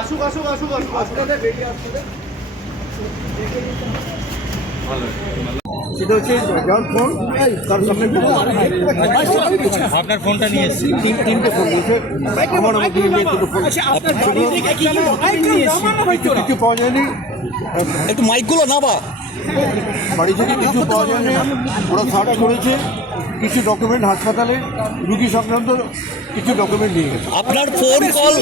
আসুক আসুক আসুক আসুক আপনাদের সেটা হচ্ছে যার ফোন তার সামনে আপনার ফোনটা নিয়ে এসেছি। তিন তিনটে ফোন রয়েছে। আমার আমাকে নিয়ে দুটো ফোন কিছু পাওয়া যায়নি। একটু মাইকগুলো নাবা বাড়ি থেকে কিছু পাওয়া যায়নি। ওরা সার্চ করেছে। কিছু ডকুমেন্ট হাসপাতালে রুগী সংক্রান্ত কিছু ডকুমেন্ট নিয়ে গেছে। আপনার ফোন কল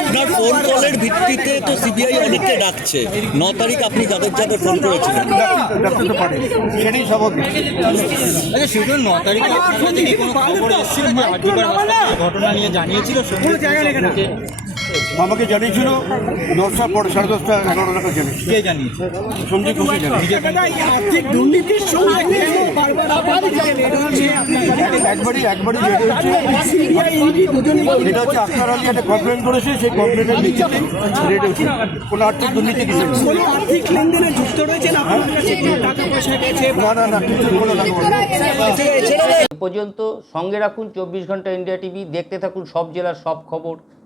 আপনার ফোন কলের ভিত্তিতে তো সিবিআই অনেককে ডাকছে। ন তারিখ আপনি যাদের যাদের ফোন করেছিলেন। ডাক্তার ডাক্তার তো পারে সেটাই স্বাভাবিক। আচ্ছা শুধু ন তারিখে আপনার কোনো খবর এসেছিল হাসপাতালে ঘটনা নিয়ে জানিয়েছিল সঙ্গে আমাকে জানিয়েছিল দশটার পরে সাড়ে দশটা এগারো টাকা জানিয়েছিল। কে জানিয়েছে? সঞ্জয় ঘোষই জানিয়েছে হচ্ছে একবারই একবারই এটা হচ্ছে আখতার আলী একটা কমপ্লেন করেছে সেই কমপ্লেনের ভিত্তিতে রেড হয়েছে কোনো আর্থিক দুর্নীতি কিছু আর্থিক লেনদেনে যুক্ত রয়েছেন আপনার কাছে টাকা পয়সা না না না কিছু কোনো টাকা পর্যন্ত সঙ্গে রাখুন চব্বিশ ঘণ্টা ইন্ডিয়া টিভি দেখতে থাকুন সব জেলার সব খবর।